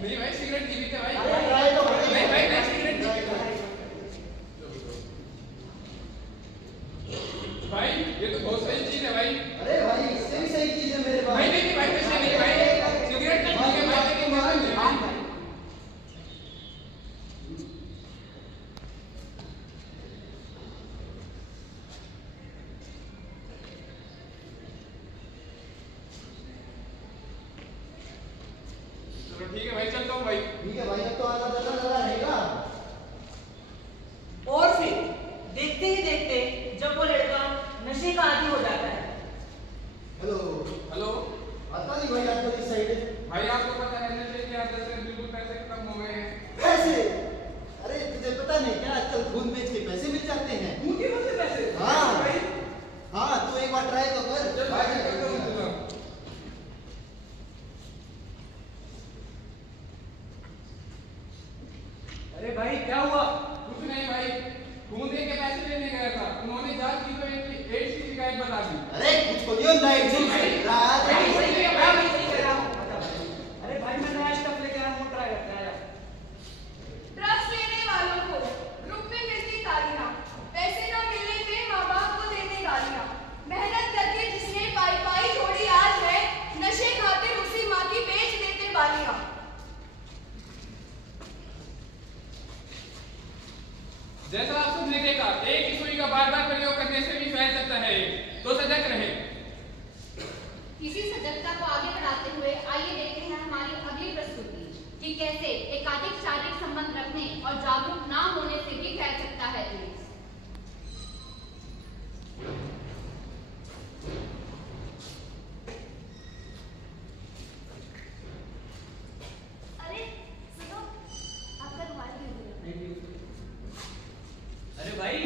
नहीं भाई सिगरेट नहीं पीते भाई। अरे ट्राई तो नहीं भाई नहीं सिगरेट नहीं पीते भाई। ये तो बहुत सही चीज है भाई। अरे भाई इससे भी सही चीज है मेरे पास। नहीं नहीं भाई वैसे नहीं भाई, सिगरेट तो ठीक है भाई लेकिन मजा नहीं भाई। ठीक है भाई चलता हूँ भाई। ठीक है भाई अब तो आधा दर्जन लगा रहेगा। और फिर देखते ही देखते जब वो लड़का नशे का आदी हो जाता है। हेलो हेलो आता नहीं भाई आपको इस साइड। भाई आपको पता है नशे की आदत से बिल्कुल पैसे खत्म हो गए हैं। पैसे? अरे तुझे पता नहीं क्या आजकल खून बेच के पैसे मिल जाते हैं। खून के वजह से पैसे? हाँ भाई हाँ तू एक बार ट्राई तो कर। चल भाई करता हूँ चलो। अरे भाई क्या हुआ? कुछ नहीं भाई, खून दे के पैसे लेने गया था, उन्होंने जांच की तो एड्स की शिकायत बता दी। अरे कुछ को नहीं होता है नहीं भाई, अरे भाई मैं नया स्टफ लेके आया हूँ, ट्राई करते हैं। ड्रग्स लेने वालों को ग्रुप में मिलती तालियां, पैसे न मिलने पे माँ बाप को देने गालियां, मेहनत करके जिसने पाई पाई जोड़ी आज है, नशे खातिर उसी माँ की बेच देते बालियां। जैसा आप सबने देखा, एक ही सुई का बार बार प्रयोग करने से भी फैल सकता है, तो सजग रहे। इसी सजगता को आगे बढ़ाते हुए आइए देखते हैं हमारी अगली प्रस्तुति कि कैसे एकाधिक शारीरिक संबंध रखने और जागरूक ना होने से भी फैल सकता है एड्स। अरे सुनो, आपका रुमाल दे दो। अरे भाई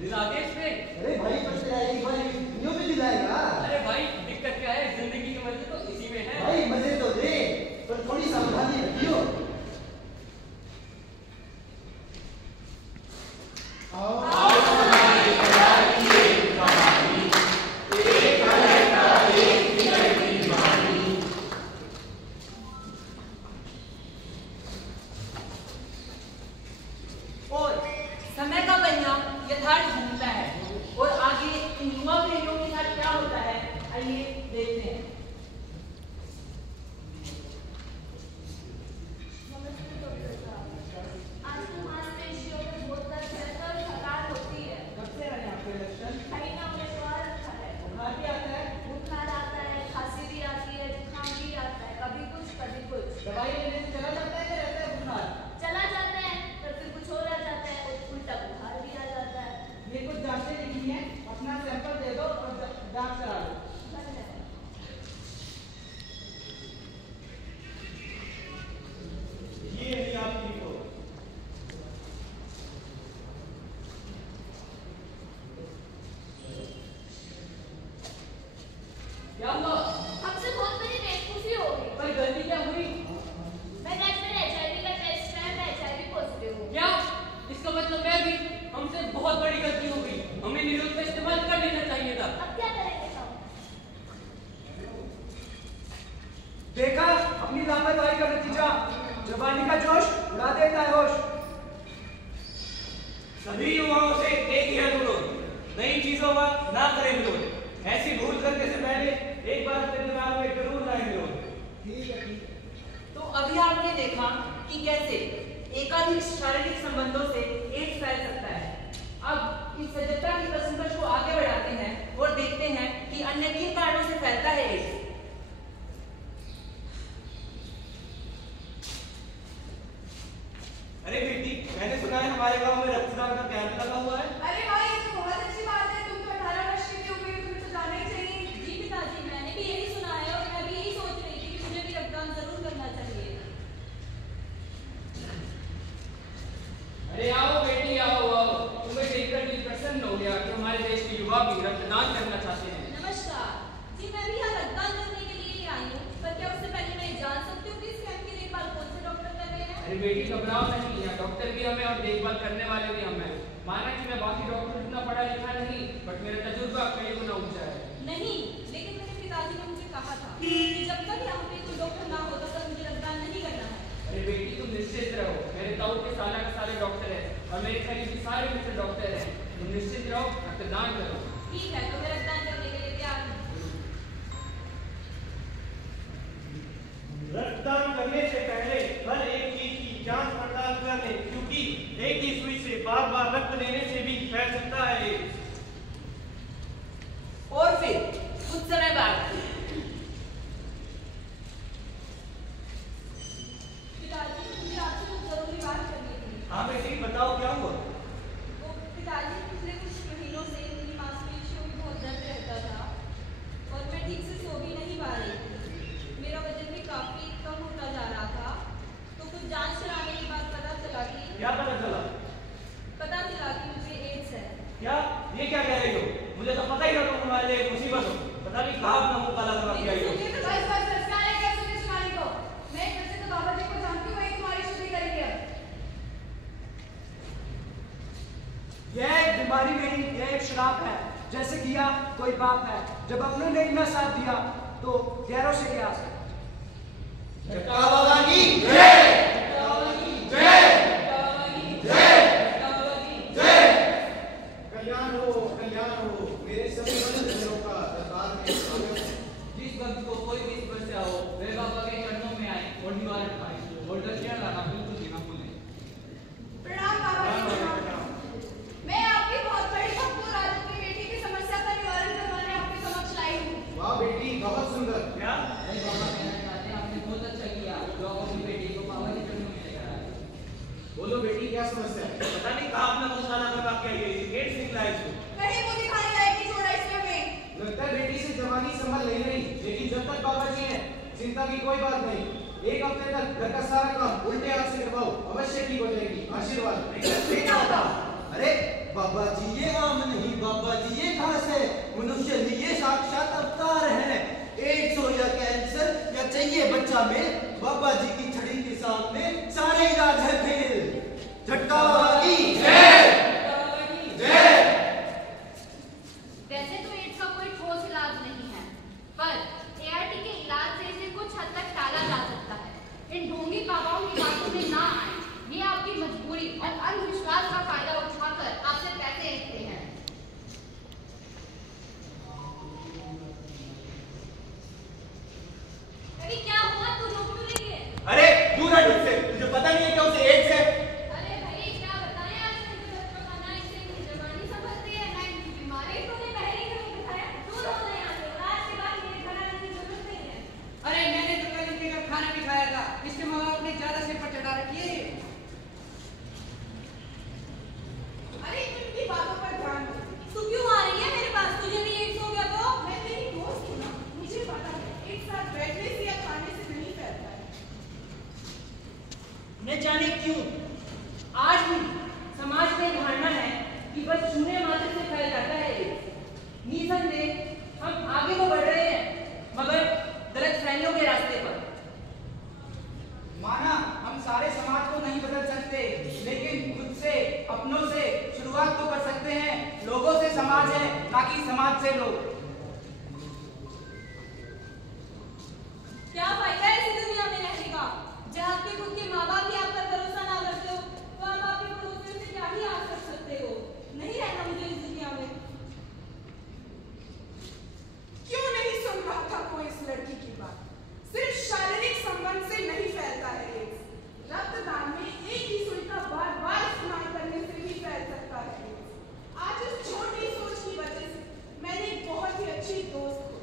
दिल आ गया इसमें। अरे भाई पर तेरा एक बार वीडियो भी दिलाएगा। अरे भाई दिक्कत क्या है, जिंदगी की मजे तो इसी में है। भाई मजे तो दे पर थोड़ी सावधानी रखियो। और समय का पहिया यथार्थ घूमता है और आगे इन युवा पीढ़ियों के साथ क्या होता है आइए देखते हैं। नमस्ते डॉक्टर साहब, आजकल मांसपेशियों में बहुत दर्द रहता है और थकान होती है। कब से आए आपके लक्षण? महीना में बुखार रखा है। बुखार भी आता है? बुखार आता है, खांसी भी आती है, जुकाम भी आता है, कभी कुछ कभी कुछ। दवाई लेने से चला जाता है या रहता है बुखार? चला जाता है पर फिर कुछ और आ जाता है और उल्टा बुखार भी आ जाता है। ये कुछ जांचें लिखी हैं, अपना सैंपल दे दो और जांच करा लो। धन्यवाद। ये है आपकी रिपोर्ट। क्या हुआ? हमसे बहुत बड़ी बेवकूफी हो गई। पर गलती क्या हुई? मैंने आज मेरा HIV का टेस्ट कराया, मैं HIV पॉजिटिव हूँ। क्या? इसका मतलब मैं भी, हमसे बहुत बड़ी गलती हो गई, हमें निरोध का इस्तेमाल कर लेना चाहिए था। अब क्या करेंगे हम? देखा अपनी लापरवाही का नतीजा, जवानी का जोश उड़ा देता है होश। सभी युवाओं से एक ही अनुरोध, नई चीजों का ना करें विरोध। ऐसी भूल करने से पहले एक बार अपने दिमाग में जरूर लाएं विरोध। ठीक है। तो अभी आपने देखा कि कैसे एकाधिक शारीरिक संबंधों से एड्स फैल सकता है। अब इस सजगता की प्रसंग को आगे बढ़ाते हैं और देखते हैं कि अन्य किन कारणों से फैलता है एड्स। अरे बेटी, मैंने सुना है हमारे गांव में रक्तदान का कैंप लगा हुआ है। अरे भाई ये तो बहुत अच्छी बात है, तुम तो 18 वर्ष की हो गई हो, तुम्हें तो जाना ही चाहिए। जी पिताजी, मैंने भी यही सुना है और मैं भी यही सोच रही थी कि मुझे भी रक्तदान जरूर करना चाहिए। अरे आओ बेटी आओ आओ, तुम्हें देखकर दिल प्रसन्न हो गया कि हमारे देश के युवा भी रक्तदान करना चाहते हैं। नमस्कार जी, मैं भी यहाँ रक्तदान करने के लिए ही आई हूँ, पर क्या उससे पहले मैं जान सकती हूँ कि इस कैंप की देखभाल कौन से डॉक्टर कर रहे हैं? अरे बेटी घबराओ नहीं, यहाँ डॉक्टर भी हमें और देखभाल करने वाले भी हम हैं। माना कि मैं बाकी डॉक्टर इतना पढ़ा लिखा नहीं, बट मेरा तजुर्बा कई गुना ऊंचा है। नहीं, लेकिन मेरे पिताजी ने मुझे कहा था कि जब तक यहाँ पे कोई डॉक्टर ना होता तब मुझे रक्तदान नहीं करना है। अरे मेरे ताऊ के साला का साले डॉक्टर है और मेरे करीबी सारे मित्र डॉक्टर हैं। तुम निश्चित रहो, रक्तदान करो। ठीक है, तो मैं रक्तदान करने के लिए तैयार हूँ। रक्तदान करने से पहले हर एक चीज की जांच पड़ताल कर लें, क्योंकि एक ही सुई से बार बार रक्त लेने से भी फैल सकता है। और फिर कुछ समय बाद पिताजी, मुझे आपसे कुछ जरूरी बात करनी थी। हाँ बेटी बताओ क्या हुआ? वो पिताजी, पिछले कुछ महीनों से मेरी मांसपेशियों में बहुत दर्द रहता था और मैं ठीक से सो भी नहीं पा रही थी। मेरा वजन भी काफी कम होता जा रहा था, तो कुछ जांच कराने के बाद पता चला कि मुझे एड्स है। क्या ये क्या कह रही हो? मुझे तो पता ही था तुम हमारे लिए मुसीबत हो। पता नहीं कहाँ अपना मुंह काला करवा के आई हो। सुनिए तो बस क्या है, क्या सुनिए सुनाने को। मैं वैसे तो बाबा जी को जानती हूँ, वही तुम्हारी शुद्धि करेंगे अब। यह एक बीमारी नहीं, यह एक श्राप है। जैसे किया कोई बाप है, जब अपनों ने इतना साथ दिया तो गैरों से क्या आस है। झटका बाबा की जय, जय, कल्याण हो मेरे सभी बंधुजनों का दरबार में स्वागत है। जिस भक्त को कोई भी समस्या हो वे बाबा के चरणों में आए और निवारण पाए और दक्षिणा लाना बिल्कुल भी ना भूलें। प्रणाम बाबा जी, प्रणाम। मैं आपकी बहुत बड़ी भक्त हूँ, राजू की बेटी की समस्या का निवारण करवाने आपके समक्ष लाई हूँ। वाह बेटी, बहुत सुंदर। क्या? नहीं बाबा, कहना चाहते हैं आपने बहुत अच्छा किया जो आप अपनी बेटी को बाबा के चरणों में लेकर आए। बोलो बेटी, क्या समस्या है? पता नहीं कहाँ अपना मुंह काला करवा के आई है। एड्स निकला है इसको। कहीं मुझे दिखाने लायक नहीं छोड़ा इसने हमें। लगता है बेटी से जवानी संभल नहीं रही, लेकिन जब तक बाबा जी हैं चिंता की कोई बात नहीं। एक हफ्ते तक घर का सारा काम उल्टे हाथ से करवाओ, अवश्य ठीक हो जाएगी। आशीर्वाद। अरे बाबा जी ये आम नहीं, बाबा जी ये घास है। मनुष्य नहीं, ये साक्षात अवतार है। एड्स हो या कैंसर या चाहिए बच्चा में, बाबा जी की छड़ी के सामने सारे इलाज है फेल। झटका बाबा की जय, जय। वैसे तो एड्स का कोई ठोस इलाज नहीं है, पर एआरटी के इलाज से इसे कुछ हद तक टाला जा सकता है। इन ढोंगी बाबाओं की बातों में ना आए, ये आपकी मजबूरी और अंधविश्वास का फायदा उठाकर आपसे पैसे लेते हैं। अरे क्या हुआ, तू रोक क्यों रही है? अरे दूर हट उससे, तुझे पता नहीं है कि उसे एड्स है। अरे भाई क्या बताएं, आजकल के बच्चों का ना इससे इनकी जवानी संभलती है ना इनकी बीमारी। तूने पहले क्यों नहीं बताया? दूर हो गए यहाँ से, आज के बाद मेरे घर आने की जरूरत नहीं है। अरे मैंने तो कल इनके घर खाना भी खाया था, इसके माँ बाप ने ज्यादा सिर पर चढ़ा रखी है। अरे इनकी बातों पर ध्यान दो। तू क्यों आ रही है मेरे पास? तुझे भी एड्स हो गया तो? मैं तेरी दोस्त हूँ ना, मुझे पता है एक साथ बैठने से या खाने से नहीं फैलता है। न जाने क्यों आज भी समाज में धारणा है कि बस छूने मात्र से फैल जाता है। निसंदेह हम आगे तो बढ़ रहे हैं, मगर गलत फहमियों के रास्ते पर। माना हम सारे समाज को नहीं बदल सकते, लेकिन खुद से, अपनों से शुरुआत तो कर सकते हैं। लोगों से समाज है, ना कि समाज से लोग। क्या फायदा है इस दुनिया में रहने का, जहाँ आपके खुद के माँ बाप भी आप पर भरोसा ना करते हो, तो आप आपके पड़ोसियों से क्या ही आस कर सकते हो? नहीं रहना मुझे इस दुनिया में। क्यों नहीं सुन रहा था कोई इस लड़की की बात? सिर्फ शारीरिक संबंध से नहीं फैलता है एड्स। रक्तदान में एक ही सुई का बार बार इस्तेमाल करने से भी फैल सकता है एड्स। आज इस छोटी सोच की वजह से मैंने एक बहुत ही अच्छी दोस्त को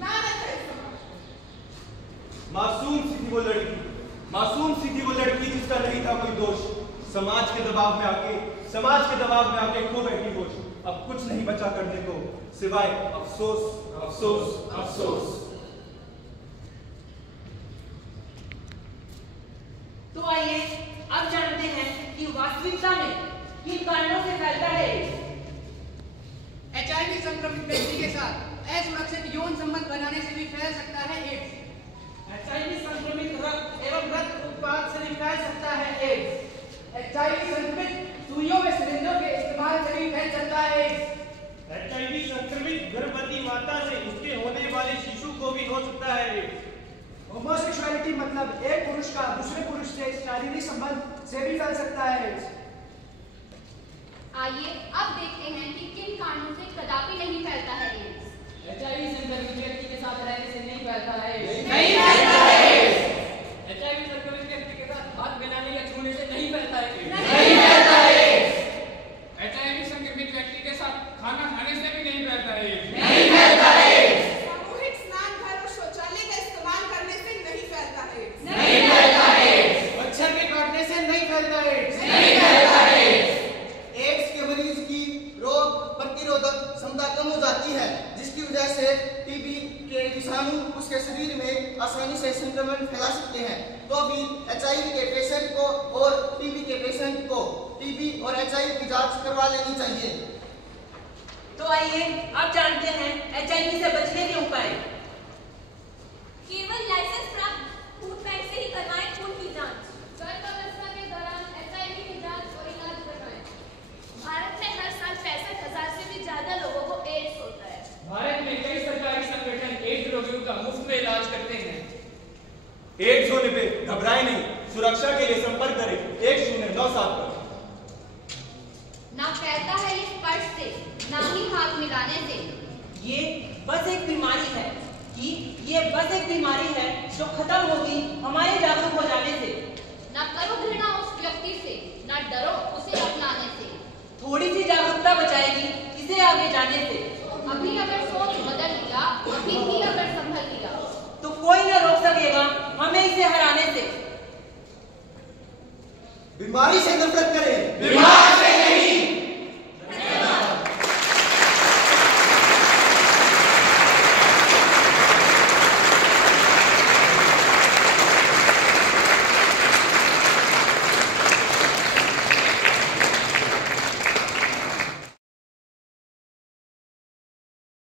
लानत है समाज को। मासूम सी थी वो लड़की, मासूम सी थी वो लड़की जिसका नहीं था कोई दोष। समाज के दबाव में आके खो बैठी होश। अब कुछ नहीं बचा करने को सिवाय अफसोस, अफसोस, अफसोस। तो आइए अब जानते हैं कि वास्तविकता में किन कारणों से फैलता है। HIV संक्रमित व्यक्ति के साथ असुरक्षित यौन संबंध बनाने से भी फैल सकता है एड्स। HIV संक्रमित रक्त एवं रक्त उत्पाद से भी फैल सकता है एड्स। HIV संक्रमित सुइयों में सिरिंजों के इस्तेमाल से भी फैल सकता है एड्स। HIV संक्रमित गर्भवती माता से उसके होने वाले शिशु को भी हो सकता है एड्स। होमोसेक्सुअलिटी मतलब एक पुरुष का दूसरे पुरुष से शारीरिक संबंध से भी फैल सकता है एड्स। आइए अब देखते हैं कि किन कारणों से कदापि नहीं फैलता है एड्स। HIV संक्रमित व्यक्ति के साथ रहने से नहीं फैलता है एड्स। नहीं फैलता है एड्स। HIV संक्रमित व्यक्ति के साथ हाथ मिलाने या छूने से नहीं फैलता है एड्स। नहीं फैलता है एड्स। HIV संक्रमित व्यक्ति के साथ खाना खाने से भी नहीं फैलता है एड्स। नहीं फैलता है एड्स। सामूहिक स्नान घर और शौचालय का इस्तेमाल करने से नहीं फैलता है एड्स। नहीं फैलता है एड्स। मच्छर के काटने से नहीं फैलता है एड्स। नहीं फैलता है एड्स। एड्स के मरीज की रोग प्रतिरोधक क्षमता कम हो जाती है, जिसकी वजह से टीबी के विषाणु उसके शरीर में आसानी से संक्रमण फैला सकते हैं। तो अभी HIV के पेशेंट को और टीबी के पेशेंट को टीबी और HIV की जांच करवा लेनी चाहिए। तो आइए अब जानते हैं HIV से बचने के उपाय। केवल लाइसेंस प्राप्त खून बैंक से ही करवाएं खून की जांच। गर्भावस्था के दौरान HIV की जांच और इलाज करवाएं। भारत में हर साल 65,000 से भी ज्यादा लोगों को एड्स होता है। भारत में कई सरकारी संगठन एड्स रोगियों का मुफ्त में इलाज करते हैं। एड्स होने पे घबराएं नहीं, सुरक्षा के लिए संपर्क करें 1097 पर। ना फैलता है ये स्पर्श से, ना ही हाथ मिलाने से। ये बस एक बीमारी है ये बस एक बीमारी है जो खत्म होगी हमारे जागरूक हो जाने से। ना करो घृणा उस व्यक्ति से, ना डरो उसे अपनाने से। थोड़ी सी जागरूकता बचाएगी इसे आगे जाने से। अभी अगर सोच बदल लिया, अभी भी अगर संभल लिया, तो कोई न रोक सकेगा हमें इसे हराने से। बीमारी से नफरत